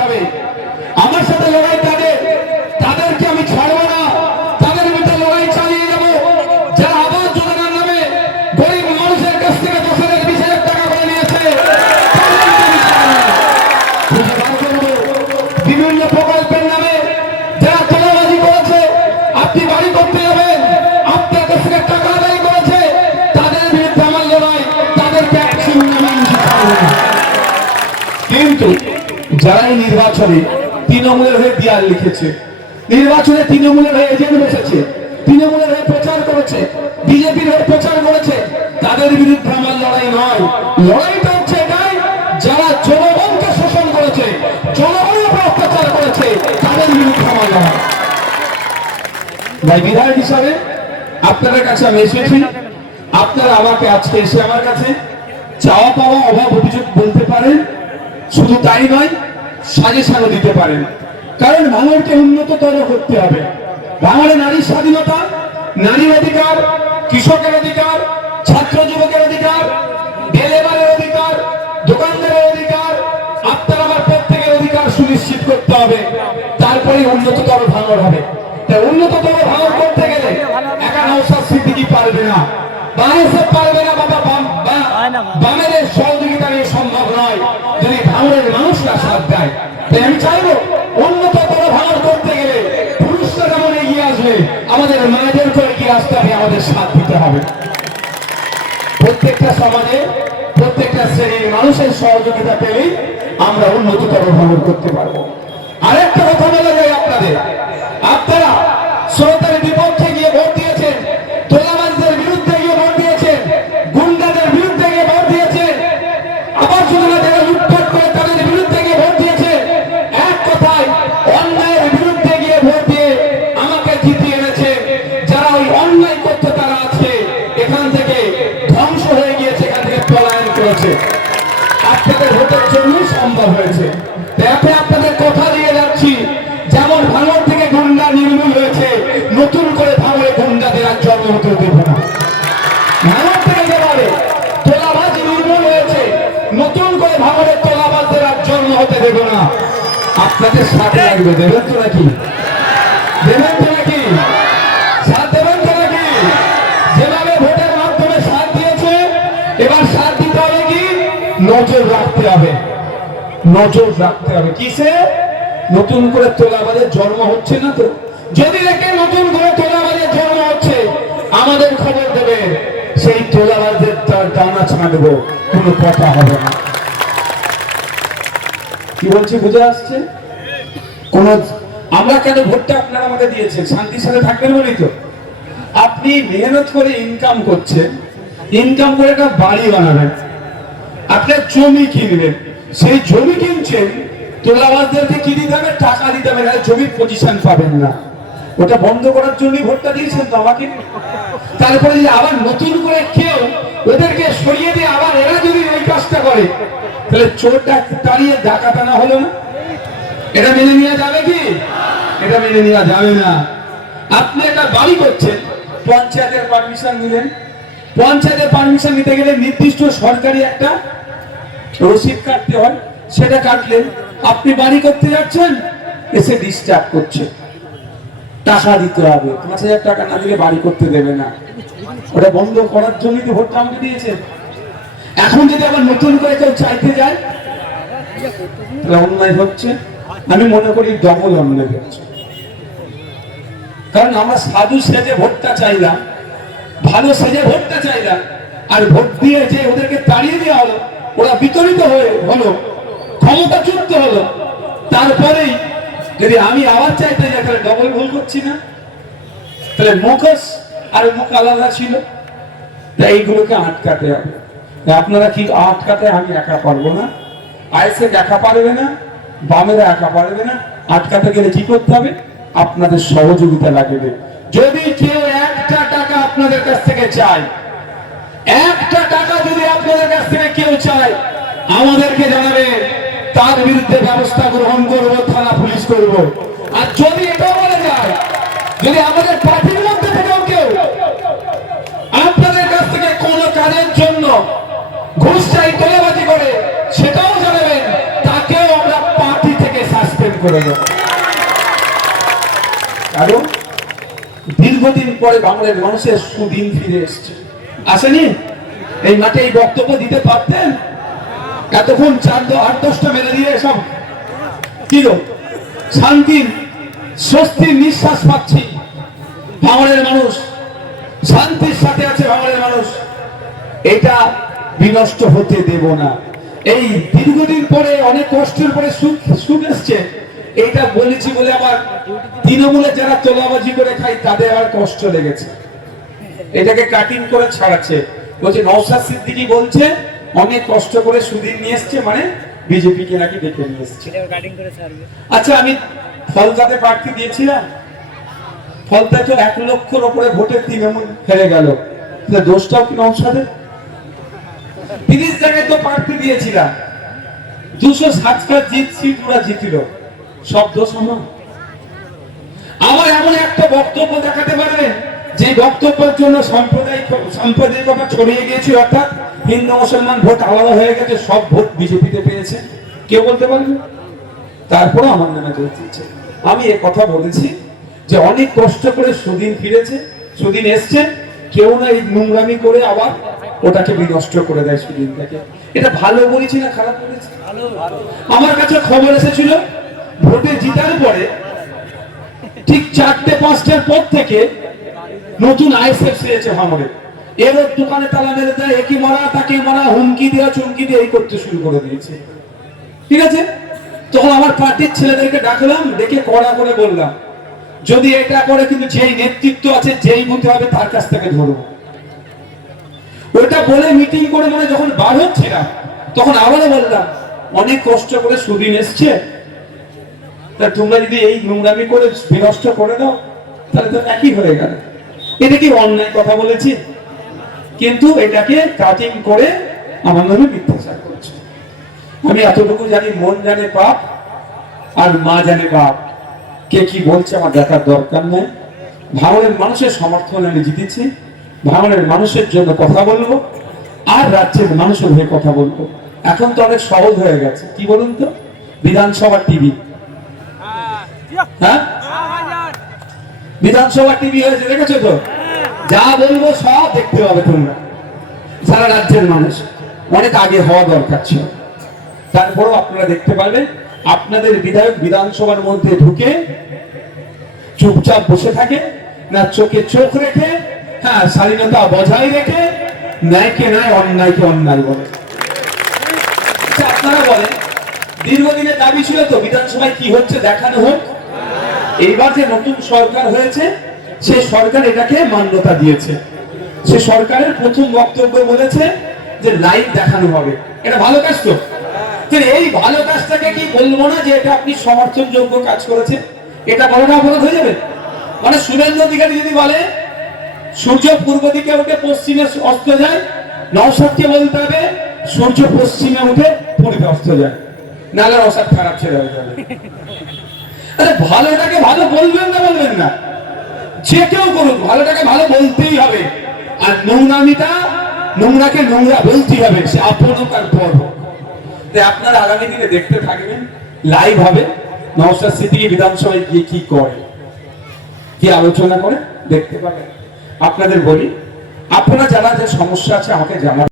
হবে। আমার সাথে লড়াই তাদেরকে আমি ছাড়বো না, তাদের বিরুদ্ধে লড়াই চালিয়ে যাবো। যারা আবাস যোজনার নামে গরিব মানুষের কাছ থেকে বছরে 20,000 টাকা করে নিয়েছে, বিভিন্ন প্রকল্পের নামে যারা তোলাবাজি করেছে, আপনি বাড়ি করতে যাবেন, আপনার কাছ থেকে টাকা আদায় করেছে, তাদের বিরুদ্ধে আমার লড়াই, তাদেরকে অ্যাকশন নেবেন। কিন্তু যারাই নির্বাচনে তৃণমূলের হয়ে দেয়াল লিখেছে, নির্বাচনে তৃণমূলের হয়ে এজেন্ট বসেছে, তৃণমূলের হয়ে প্রচার করেছে, বিজেপির হয়ে প্রচার করেছে, তাদের বিরুদ্ধে আমার লড়াই নয়। লড়াইটা হচ্ছে এটাই, যারা জনগণকে শোষণ করেছে, জনগণের উপর অত্যাচার করেছে, তাদের বিরুদ্ধে আমার লড়াই। তাই বিধায়ক হিসাবে আপনাদের কাছে আমি এসেছি। আপনারা আমাকে আজকে এসে আমার কাছে চাওয়া পাওয়া অভাব অভিযোগ বলতে পারেন, শুধু তাই নয়, সাজেশনও দিতে পারেন। কারণ ভাঙড়কে উন্নততর করতে হবে। ভাঙড়ে নারীর স্বাধীনতা, নারীর অধিকার, কৃষকের অধিকার, ছাত্র যুবকের অধিকার, ডেলিভারের অধিকার, দোকানদারের অধিকার, আপনার আমার প্রত্যেকের অধিকার সুনিশ্চিত করতে হবে। তারপরে উন্নততর ভাঙড় হবে। তাই উন্নততর ভাঙড় করতে গেলে একা নওশাদ সিদ্দিকী পারবে না, বাংলাদেশ পারবে না, বামের সহযোগিতা নিয়ে সম্ভব নয় যদি ভাঙড়ের মানুষরা সাথ দেয়। তাই আমি চাইবো উন্নততর ভাঙড় করতে গেলে পুরুষরা যেমন এগিয়ে আসবে, আমাদের মায়েদেরকে এগিয়ে আসতে হবে, আমাদের সাথ দিতে হবে। প্রত্যেকটা সমাজে প্রত্যেকটা শ্রেণীর মানুষের সহযোগিতা পেলেই আমরা উন্নততর ভাঙড় করতে পারবো। আরেকটা কথা বলা যায় আপনাদের, আপনারা শ্রোতার বিপক্ষে গিয়ে ভোট দিয়েছেন, তোলাবাজদের বিরুদ্ধে গিয়ে ভোট দিয়েছেন, গুন্ডাদের বিরুদ্ধে গিয়ে ভোট দিয়েছেন, আবাস যোজনা যারা লুটপাট করে তাদের বিরুদ্ধে গিয়ে ভোট দিয়েছেন। এক কথায় অন্যায়ের বিরুদ্ধে গিয়ে ভোট দিয়ে আমাকে জিতিয়ে এনেছে। যারা ওই অন্যায় করতে তারা আছে, এখান থেকে ধ্বংস হয়ে গিয়েছে, এখান থেকে পলায়ন করেছে, আপনাদের ভোটের জন্যই সম্ভব হয়েছে। তাই আপনাদের কথা দিয়ে যাচ্ছি, যেমন ভাঙড় থেকে গুন্ডা নির্মূল হয়েছে, নতুন করে ভাঙড়ে গুন্ডাদের আর জন্ম হতে দেব না। ভাঙড় থেকে যেভাবে তোলাবাজ নির্মূল হয়েছে, নতুন করে ভাঙড়ে তোলাবাজদের আর জন্ম হতে দেব না। আপনাদের সাথে লাগবে, দেবেন তো নাকি? দেবেন তো নাকি? সাথ দেবেন তো নাকি? যেভাবে ভোটের মাধ্যমে সাথ দিয়েছে, এবার সাথ দিতে হবে কি? নজর রাখতে হবে, নজর রাখতে হবে। কিসে? নতুন করে তোলাবাজের জন্ম হচ্ছে না তো? যদি দেখে নতুন করে তোলাবাজের জন্ম হচ্ছে, আমাদের খবর দেবে, সেই তোলাবাজদের তার ডানা ছাঁটবো, কোনো কথা হবে না। কি বলছি বুঝে আসছে? কোন আমরা কেন ভোটটা আপনারা আমাকে দিয়েছেন? শান্তির সাথে থাকবেন বলেই তো। আপনি মেহনত করে ইনকাম করছেন, ইনকাম করে একটা বাড়ি বানাবেন, আপনার জমি কিনবেন, সেই জমি কিনছেন, তোলাবাজদেরকে কি দিতে হবে? টাকা দিতে হবে, জমির পজিশন পাবেন না। ওটা বন্ধ করার জন্য ভোটটা দিয়েছেন তো আমাকে। তারপরে যদি আবার নতুন করে কেউ ওদেরকে সরিয়ে দিয়ে আবার এরা যদি ওই কাজটা করে, তাহলে চোরটা তাড়িয়ে ডাকাত আনা হলো না? এটা মেনে নেওয়া যাবে কি? এটা মেনে নেওয়া যাবে না। আপনি একটা বাড়ি করছেন, পঞ্চায়েতের পারমিশন নিলেন, পঞ্চায়েতের পারমিশন নিতে গেলে নির্দিষ্ট সরকারি একটা রসিদ কাটতে হয়, সেটা কাটলেন। আপনি বাড়ি করতে যাচ্ছেন, এসে ডিস্টার্ব করছে, টাকা দিতে হবে, 5,000 টাকা না দিলে বাড়ি করতে দেবে না। ওটা বন্ধ করার জন্যই তো ভোটটা আমাকে দিয়েছে। এখন যদি আবার নতুন করে কেউ চাইতে যায়, তাহলে অন্যায় হচ্ছে। আমি মনে করি ডবল অন্যায় হচ্ছে। কারণ আমরা সাধু সেজে ভোটটা চাইলাম, ভালো সেজে ভোটটা চাইলাম, আর ভোট দিয়ে যে ওদেরকে তাড়িয়ে দেওয়া হলো, ওরা বিতরিত হলো, ক্ষমতাচ্যুত হলো, তারপরেই যদি আমি আবার চাইতে যাই, তাহলে ডবল ভুল করছি না? তাহলে মুখোশ আর মুখ আলাদা ছিল। তাই এইগুলোকে আটকাতে হবে। আপনারা কি আটকাতে? আমি একা পারবো না, আইএসএফ একা পারবে না, বামেরা একা পারবে না। আটকাতে গেলে কি করতে হবে? আপনাদের সহযোগিতা লাগবে। যদি কেউ একটা টাকা আপনাদের কাছ থেকে চায়, একটা টাকা যদি আপনাদের কাছ থেকে কেউ চায়, আমাদেরকে জানাবে, তার বিরুদ্ধে ব্যবস্থা গ্রহণ করবো, থানা পুলিশ করবো। আর যদি এটা বলে যায়, যদি আমাদের পার্টির মধ্যে থেকেও কেউ আপনাদের কাছ থেকে কোনো কাজের জন্য ঘুষ চাই, তোলাবাজি করে, সেটাও জানাবেন, তাকেও আমরা পার্টি থেকে সাসপেন্ড করে দেব। কারণ দীর্ঘদিন পরে বাংলার মানুষের সুদিন ফিরে এসছে। আসেনি? এই মাঠে এই বক্তব্য দিতে পারতেন? এতক্ষণ 8-10টা মেরে দিয়ে সব কি শান্তির স্বস্তির নিঃশ্বাস পাচ্ছি। ভাঙড়ের মানুষ শান্তির সাথে আছে। ভাঙড়ের মানুষ এটা বিনষ্ট হতে দেব না। এই দীর্ঘদিন পরে অনেক কষ্টের পরে সুখ এসছে, এইটা বলেছি বলে আমার তৃণমূলে যারা তোলাবাজি করে খাই তাদের আর কষ্ট লেগেছে। এটাকে কাটিং করে ছাড়াচ্ছে। বলছে নওশাদ সিদ্দিকী বলছে অনেক কষ্ট করে সুদিন নিয়ে এসছে, মানে বিজেপি কে নাকি ডেকে নিয়ে এসছে। আচ্ছা, আমি ফলতাতে প্রার্থী দিয়েছিলাম। ফলতায় তো 1 লক্ষের উপরে ভোটে তৃণমূল হেরে গেল। দোষটাও কি নওশাদের? 30 জায়গায় তো প্রার্থী দিয়েছিলাম, 207টা সিট ওরা জিতল। সব দোষ আমার? আমার এমন একটা বক্তব্য দেখাতে পারবে যে বক্তব্যের জন্য সাম্প্রদায়িকতা ছড়িয়ে গিয়েছে, অর্থাৎ হিন্দু মুসলমান ভোট আলাদা হয়ে গেছে, সব ভোট বিজেপিতে পেয়েছে? কেউ বলতে পারবে? তারপরে আমার নামে চলছে। আমি এ কথা বলেছি যে অনেক কষ্ট করে সুদিন ফিরেছে, সুদিন এসছে। কেউ না এই নোংরামি করে আবার ওটাকে বিনষ্ট করে দেয় সুদিনটাকে। এটা ভালো বলেছি না খারাপ বলেছি? আমার কাছে খবর এসেছিল ভোটে জিতার পরে ঠিক 4টে-5টার পর থেকে নতুন আইএসএফ এসেছে ভাঙড়ে। এর দোকানে তালা মেরে দেয়, একই মারা তাকে মারা, হুমকি দেওয়া চুমকি দিয়ে এই করতে শুরু করে দিয়েছে। ঠিক আছে, তখন আমার পার্টির ছেলেদেরকে ডাকলাম, ডেকে কড়া করে বললাম যদি এটা করে কিন্তু যেই নেতৃত্ব আছে, যেই বুঝতে হবে তার কাছ থেকে ধরবো। ওটা বলে মিটিং করে মানে যখন বার হচ্ছিলাম তখন আবারও বললাম অনেক কষ্ট করে সুদিন এসছে, তা তোমরা যদি এই নোংরামি করে বিনষ্ট করে দাও তাহলে তো একই হয়ে গেল। এটা কি অন্যায় কথা বলেছি? কিন্তু এটাকে কাটিং করে আমার নামে মিথ্যাচার করছে। আমি এতটুকু জানি, মন জানে পাপ আর মা জানে বাপ। কে কি বলছে আমার দেখার দরকার নেই। ভাঙড়ের মানুষের সমর্থন আমি জিতেছি, ভাঙড়ের মানুষের জন্য কথা বলবো, আর রাজ্যের মানুষের হয়ে কথা বলবো। এখন তো অনেক সহজ হয়ে গেছে, কি বলুন তো? বিধানসভা টিভি, হ্যাঁ বিধানসভা টিভি হয়েছে, দেখেছো তো? যা বলবো সব দেখতে হবে তোমরা। সারা রাজ্যের মানুষ অনেক আগে হওয়া দরকার ছিল, তারপরেও আপনারা দেখতে পারবেন আপনাদের বিধায়ক বিধানসভার মধ্যে ঢুকে চুপচাপ বসে থাকে না, চোখে চোখ রেখে, হ্যাঁ স্বাধীনতা বজায় রেখে ন্যায়কে ন্যায় অন্যায়কে অন্যায় বলে। আপনারা বলেন দীর্ঘদিনের দাবি ছিল তো বিধানসভায় কি হচ্ছে দেখানো হোক। এইবার যে নতুন সরকার হয়েছে সেই সরকার এটাকে মান্যতা দিয়েছে। সে সরকারের প্রথম বক্তব্য বলেছে যে লাইভ দেখানো হবে। এটা ভালো কাজ তো। এই ভালো কাজটাকে কি বলবো না যে এটা আপনি সমর্থনযোগ্য কাজ করেছে? এটা বড়টা অপরাধ হয়ে যাবে? মানে শুভেন্দু অধিকারী যদি বলে সূর্য পূর্ব দিকে উঠে পশ্চিমে অস্ত যায়, নওশাদকে বলতে হবে সূর্য পশ্চিমে উঠে পূর্বে অস্ত যায়, নাহলে নওশাদ খারাপ ছেলে হয়ে যাবে। আরে ভালোটাকে ভালো বলবেন না, বলবেন না, যে কেউ করুক ভালোটাকে ভালো বলতেই হবে, আর নোংরাকে নোংরা বলতেই হবে, সে আপন হোক আর পর হোক। আপনারা আগামী দিনে দেখতে থাকবেন, লাইভ হবে নওশাদ সিদ্দিকী বিধানসভায় গিয়ে কি করে, কি আলোচনা করে দেখতে পাবেন। আপনাদের বলি, আপনারা যারা যে সমস্যা আছে আমাকে জানাবেন।